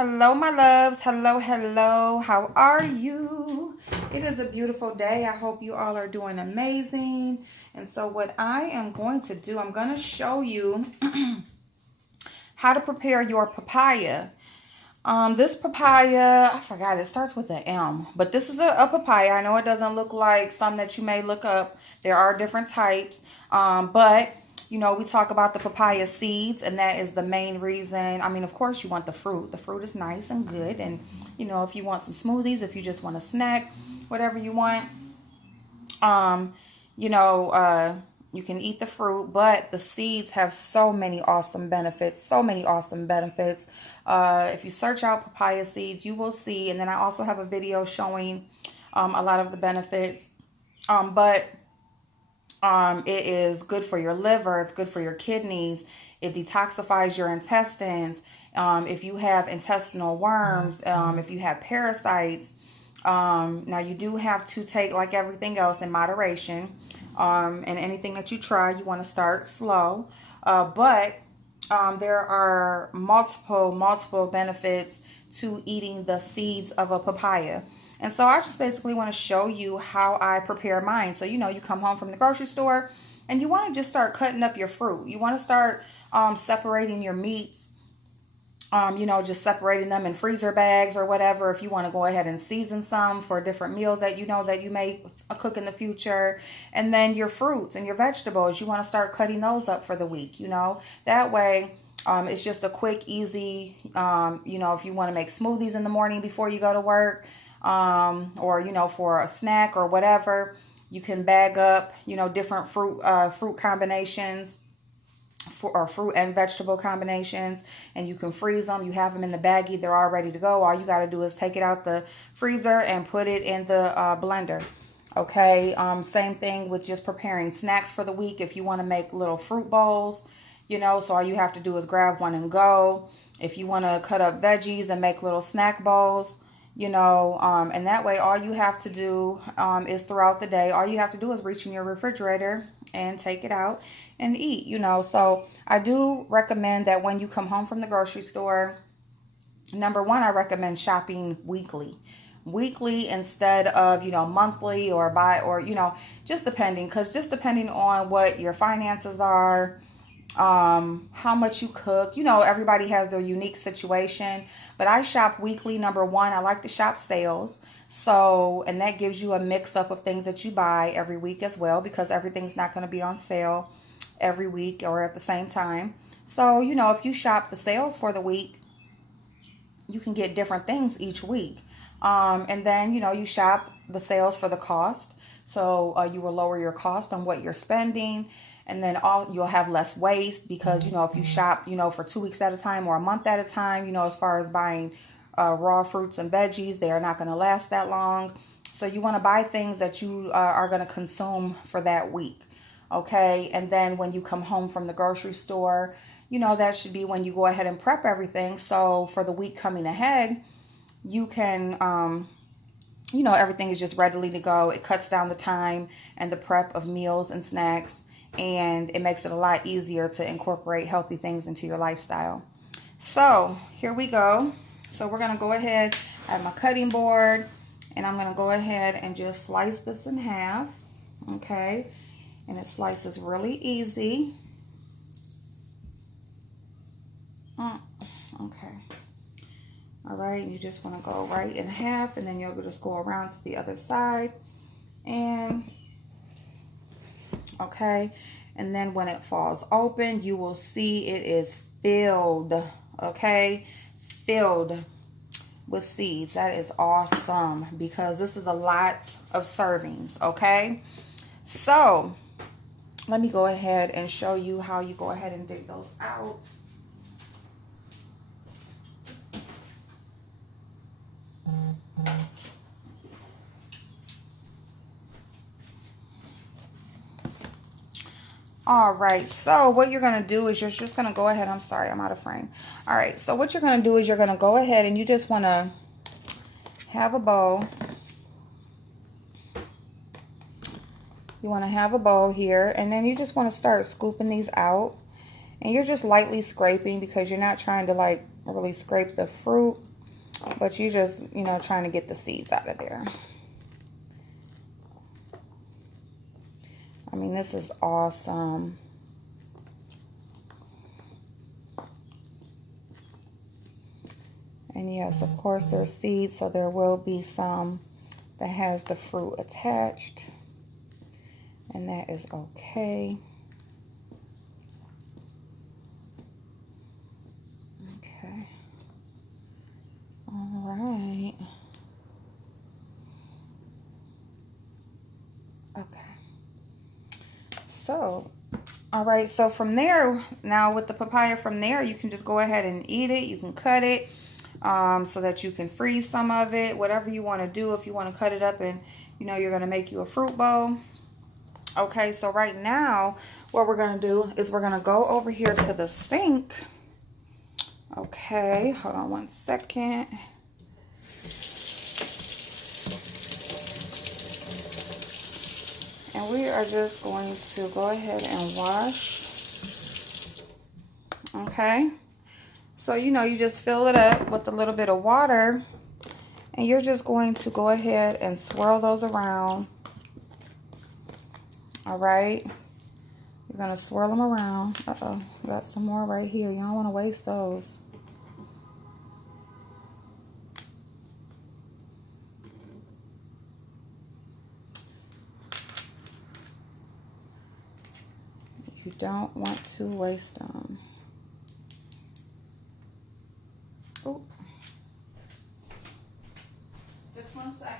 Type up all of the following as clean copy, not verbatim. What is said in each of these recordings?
Hello, my loves. Hello, hello. How are you? It is a beautiful day. I hope you all are doing amazing. And so what I am going to do, I'm going to show you how to prepare your papaya. This papaya, I forgot, it starts with an M, but this is a papaya. I know it doesn't look like some that you may look up. There are different types, but we talk about the papaya seeds, and that is the main reason. I mean, of course, you want the fruit. The fruit is nice and good, and if you want some smoothies, if you just want a snack, whatever you want, um, you can eat the fruit, but the seeds have so many awesome benefits. So many awesome benefits. If you search out papaya seeds, you will see. And then I also have a video showing a lot of the benefits. But it is good for your liver. It's good for your kidneys. It detoxifies your intestines. If you have intestinal worms, if you have parasites, now you do have to take, like everything else, in moderation. And anything that you try, you want to start slow. But there are multiple benefits to eating the seeds of a papaya. And so I just basically want to show you how I prepare mine. So, you come home from the grocery store and you want to just start cutting up your fruit. You want to start separating your meats. Just separating them in freezer bags or whatever. If you want to go ahead and season some for different meals that that you may cook in the future. And then your fruits and your vegetables, you want to start cutting those up for the week, That way, it's just a quick, easy, if you want to make smoothies in the morning before you go to work, or, for a snack or whatever, you can bag up, different fruit combinations. Or fruit and vegetable combinations, and you can freeze them. You have them in the baggie, they're all ready to go. All you got to do is take it out the freezer and put it in the blender. Okay, same thing with just preparing snacks for the week. If you want to make little fruit bowls, so all you have to do is grab one and go. If you want to cut up veggies and make little snack bowls, and that way all you have to do is throughout the day, all you have to do is reach in your refrigerator and take it out and eat, So I do recommend that when you come home from the grocery store, number one, I recommend shopping weekly instead of, monthly or just depending on what your finances are, how much you cook. Everybody has their unique situation, but I shop weekly. Number one, I like to shop sales. So, and that gives you a mix up of things that you buy every week as well, because everything's not going to be on sale every week or at the same time. So, if you shop the sales for the week, you can get different things each week. And then, you shop the sales for the cost. So you will lower your cost on what you're spending. And then you'll have less waste because, if you shop, for 2 weeks at a time or a month at a time, as far as buying raw fruits and veggies, they are not going to last that long. So you want to buy things that you are going to consume for that week. Okay. And then when you come home from the grocery store, that should be when you go ahead and prep everything. So for the week coming ahead, you can, everything is just readily to go. It cuts down the time and the prep of meals and snacks, and it makes it a lot easier to incorporate healthy things into your lifestyle. So here we go. So we're going to go ahead, I have my cutting board, and I'm going to go ahead and just slice this in half. Okay. And it slices really easy. Okay. All right, you just want to go right in half, and then you'll just go around to the other side. And okay, and then when it falls open, you will see it is filled. Okay, filled with seeds. That is awesome, because this is a lot of servings. Okay, so let me go ahead and show you how you go ahead and dig those out. All right, so what you're going to do is you're just going to go ahead. I'm sorry, I'm out of frame. All right, so what you're going to do is you're going to go ahead and you just want to have a bowl. You want to have a bowl here, and then you just want to start scooping these out. And you're just lightly scraping, because you're not trying to like really scrape the fruit. But you just, you know, trying to get the seeds out of there. I mean, this is awesome. And yes, of course, there's seeds, so there will be some that has the fruit attached. And that is okay. Okay. All right. Okay. So, all right. So from there, now with the papaya from there, you can just go ahead and eat it. You can cut it so that you can freeze some of it. Whatever you want to do. If you want to cut it up and, you know, you're going to make you a fruit bowl. Okay. So right now, what we're going to do is we're going to go over here to the sink. Okay. Hold on one second. And we are just going to go ahead and wash. Okay. So, you know, you just fill it up with a little bit of water. And you're just going to go ahead and swirl those around. All right. You're going to swirl them around. Uh-oh. Got some more right here. You don't want to waste those. You don't want to waste them. Oh. Just 1 second.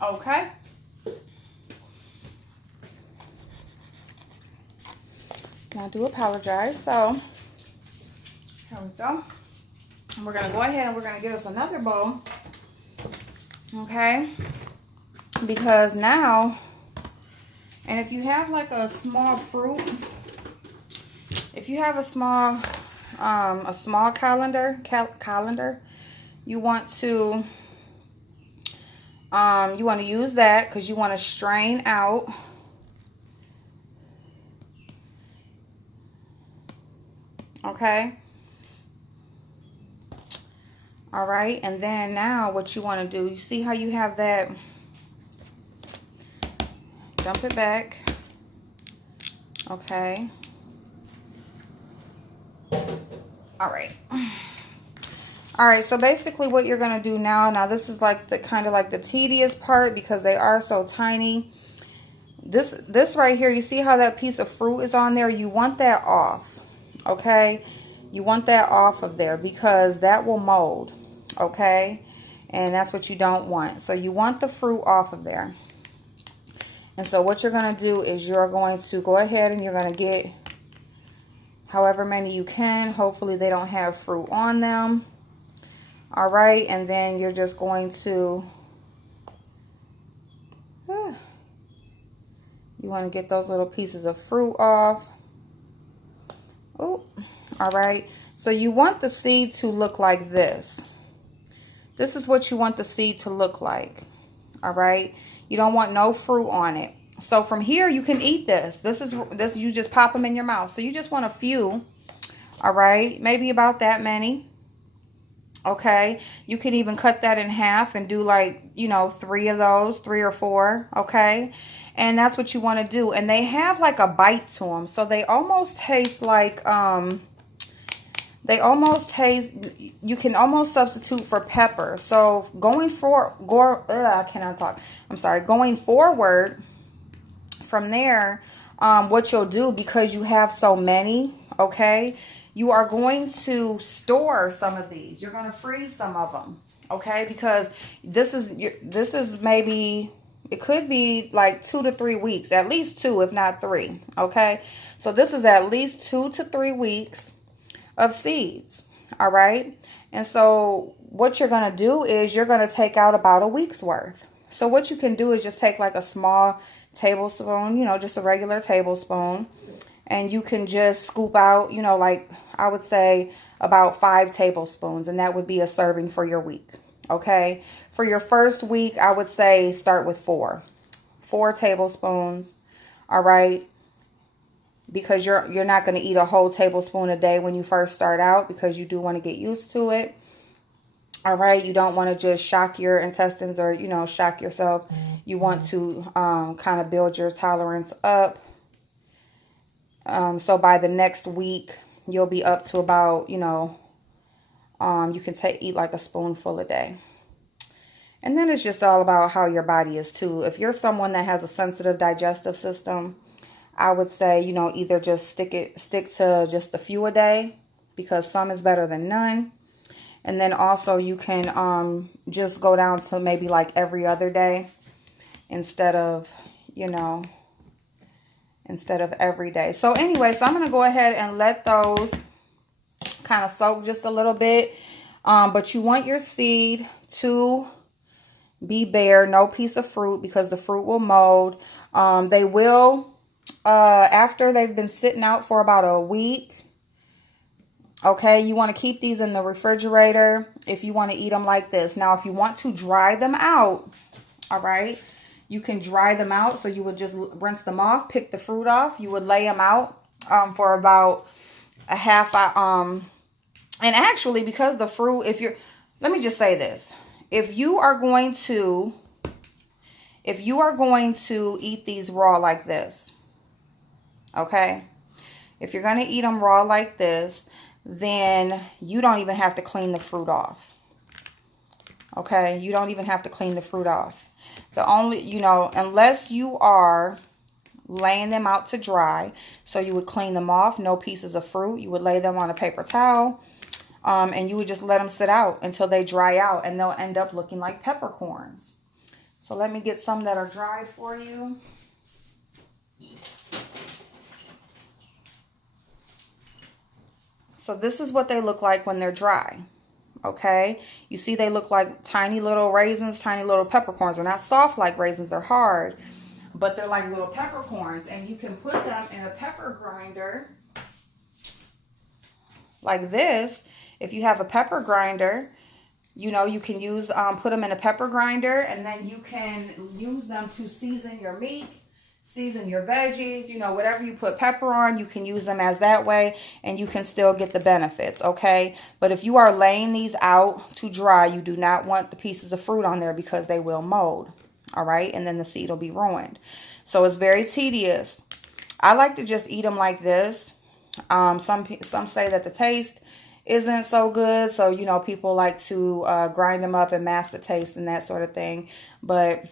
Okay. And I do apologize. So, here we go. And we're going to go ahead and we're going to get us another bowl. Okay. Because now, and if you have like a small fruit, if you have a small colander, you want to use that because you want to strain out. Okay. All right. And then now what you want to do, you see how you have that, dump it back. Okay. All right. All right, so basically what you're going to do now this is like the kind of like the tedious part because they are so tiny. This right here, you see how that piece of fruit is on there? You want that off, okay? You want that off of there because that will mold, okay? And that's what you don't want. So you want the fruit off of there. And so what you're going to do is you're going to go ahead and you're going to get however many you can. Hopefully they don't have fruit on them. All right, and then you're just going to, you want to get those little pieces of fruit off. Oh, all right. So you want the seed to look like this. This is what you want the seed to look like. All right. You don't want no fruit on it. So from here, you can eat this. This you just pop them in your mouth. So you just want a few. All right. Maybe about that many. Okay. You can even cut that in half and do like, you know, 3 of those, 3 or 4. Okay. And that's what you want to do. And they have like a bite to them. So they almost taste like, you can almost substitute for pepper. So going forward from there, what you'll do, because you have so many, okay, you are going to store some of these. You're going to freeze some of them, okay, because this is maybe, it could be like 2 to 3 weeks, at least 2, if not 3, okay. So this is at least 2 to 3 weeks of seeds. All right. And so what you're going to do is you're going to take out about a week's worth. So what you can do is just take like a small tablespoon, you know, just a regular tablespoon, and you can just scoop out, you know, like I would say about 5 tablespoons, and that would be a serving for your week. Okay. For your first week, I would say start with 4 tablespoons. All right. Because you're not going to eat a whole tablespoon a day when you first start out, because you do want to get used to it. All right. You don't want to just shock your intestines or, you know, shock yourself. You want to kind of build your tolerance up. So by the next week, you'll be up to about, you know, you can eat like a spoonful a day. And then it's just all about how your body is too. If you're someone that has a sensitive digestive system, I would say, you know, either just stick to just a few a day, because some is better than none. And then also you can just go down to maybe like every other day instead of, you know, instead of every day. So anyway, so I'm going to go ahead and let those kind of soak just a little bit. But you want your seed to be bare, no piece of fruit, because the fruit will mold. They will... after they've been sitting out for about a week, okay, you want to keep these in the refrigerator if you want to eat them like this. Now, if you want to dry them out, all right, you can dry them out. So you would just rinse them off, pick the fruit off. You would lay them out for about a half hour. And actually, because the fruit, let me just say this. If you are going to eat these raw like this, okay, if you're going to eat them raw like this, then you don't even have to clean the fruit off. Okay, you don't even have to clean the fruit off. The only, you know, unless you are laying them out to dry, so you would clean them off, no pieces of fruit. You would lay them on a paper towel, and you would just let them sit out until they dry out, and they'll end up looking like peppercorns. So let me get some that are dried for you. So this is what they look like when they're dry. Okay. You see they look like tiny little raisins, tiny little peppercorns. They're not soft like raisins. They're hard. But they're like little peppercorns. And you can put them in a pepper grinder like this. If you have a pepper grinder, you know, you can use, put them in a pepper grinder. And then you can use them to season your meats, season your veggies, you know, whatever you put pepper on, you can use them as that way, and you can still get the benefits, okay? But if you are laying these out to dry, you do not want the pieces of fruit on there, because they will mold, all right? And then the seed will be ruined. So it's very tedious. I like to just eat them like this. Some say that the taste isn't so good, so, you know, people like to grind them up and mask the taste and that sort of thing, but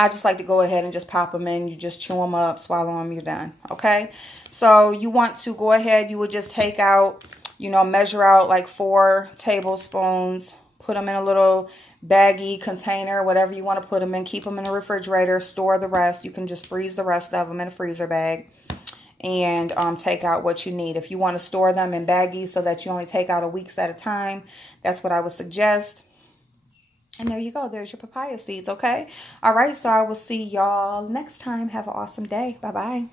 I just like to go ahead and just pop them in. You just chew them up, swallow them, you're done. Okay. So you want to go ahead. You would just take out, you know, measure out like 4 tablespoons. Put them in a little baggy container, whatever you want to put them in. Keep them in the refrigerator. Store the rest. You can just freeze the rest of them in a freezer bag. And take out what you need. If you want to store them in baggies so that you only take out a week's at a time, that's what I would suggest. And there you go. There's your papaya seeds, okay? All right, so I will see y'all next time. Have an awesome day. Bye-bye.